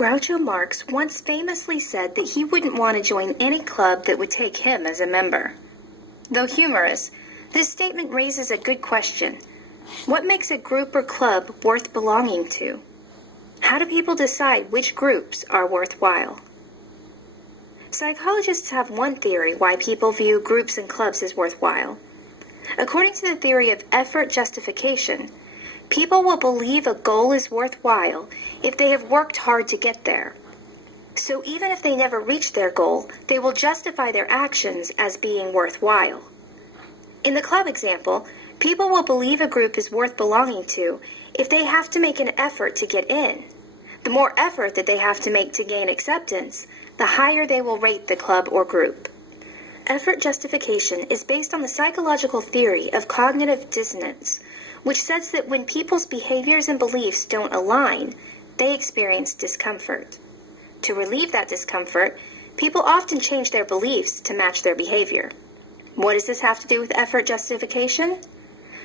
Groucho Marx once famously said that he wouldn't want to join any club that would take him as a member. Though humorous, this statement raises a good question. What makes a group or club worth belonging to? How do people decide which groups are worthwhile? Psychologists have one theory why people view groups and clubs as worthwhile. According to the theory of effort justification, people will believe a goal is worthwhile if they have worked hard to get there. So even if they never reach their goal, they will justify their actions as being worthwhile. In the club example, people will believe a group is worth belonging to if they have to make an effort to get in. The more effort that they have to make to gain acceptance, the higher they will rate the club or group. Effort justification is based on the psychological theory of cognitive dissonance, which says that when people's behaviors and beliefs don't align, they experience discomfort. To relieve that discomfort, people often change their beliefs to match their behavior. What does this have to do with effort justification?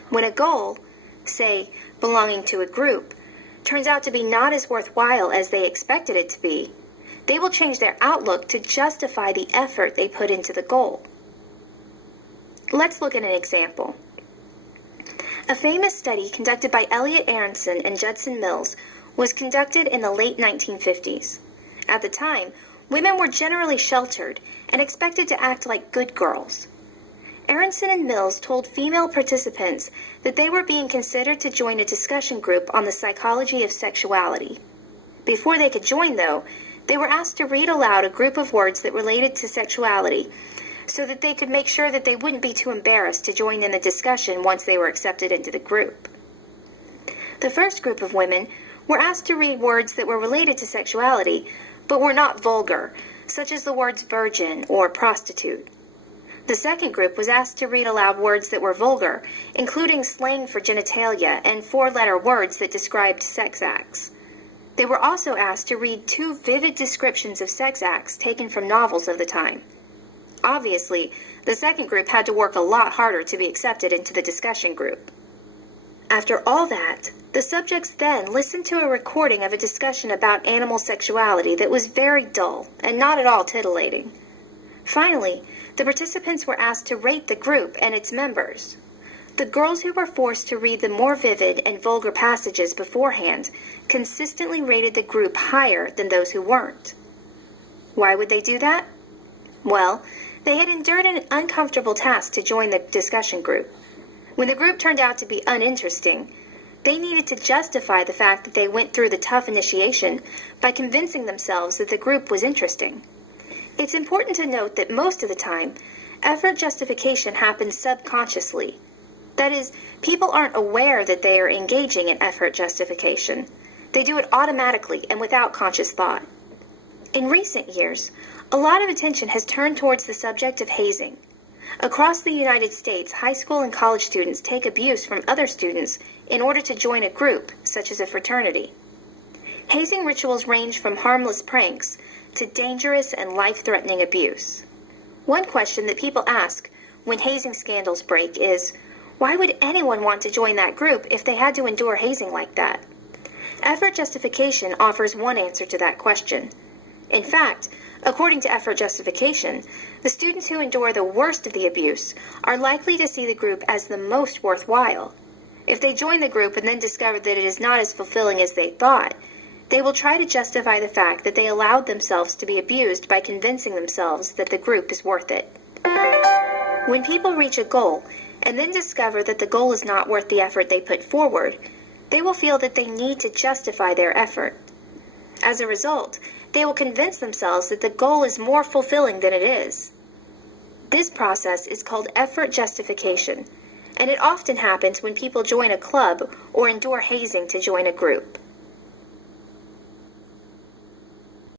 When a goal, say belonging to a group, turns out to be not as worthwhile as they expected it to be, they will change their outlook to justify the effort they put into the goal. Let's look at an example. A famous study conducted by Elliot Aronson and Judson Mills was conducted in the late 1950s. At the time, women were generally sheltered and expected to act like good girls. Aronson and Mills told female participants that they were being considered to join a discussion group on the psychology of sexuality. Before they could join, though, they were asked to read aloud a group of words that related to sexuality so that they could make sure that they wouldn't be too embarrassed to join in the discussion once they were accepted into the group. The first group of women were asked to read words that were related to sexuality, but were not vulgar, such as the words virgin or prostitute. The second group was asked to read aloud words that were vulgar, including slang for genitalia and four-letter words that described sex acts. They were also asked to read 2 vivid descriptions of sex acts taken from novels of the time. Obviously, the second group had to work a lot harder to be accepted into the discussion group. After all that, the subjects then listened to a recording of a discussion about animal sexuality that was very dull and not at all titillating. Finally, the participants were asked to rate the group and its members. The girls who were forced to read the more vivid and vulgar passages beforehand consistently rated the group higher than those who weren't. Why would they do that? Well, they had endured an uncomfortable task to join the discussion group. When the group turned out to be uninteresting, they needed to justify the fact that they went through the tough initiation by convincing themselves that the group was interesting. It's important to note that most of the time, effort justification happens subconsciously. That is, people aren't aware that they are engaging in effort justification. They do it automatically and without conscious thought. In recent years, a lot of attention has turned towards the subject of hazing. Across the United States, high school and college students take abuse from other students in order to join a group, such as a fraternity. Hazing rituals range from harmless pranks to dangerous and life-threatening abuse. One question that people ask when hazing scandals break is, why would anyone want to join that group if they had to endure hazing like that? Effort justification offers one answer to that question. In fact, according to effort justification, the students who endure the worst of the abuse are likely to see the group as the most worthwhile. If they join the group and then discover that it is not as fulfilling as they thought, they will try to justify the fact that they allowed themselves to be abused by convincing themselves that the group is worth it. When people reach a goal and then discover that the goal is not worth the effort they put forward, they will feel that they need to justify their effort. As a result, they will convince themselves that the goal is more fulfilling than it is. This process is called effort justification, and it often happens when people join a club or endure hazing to join a group.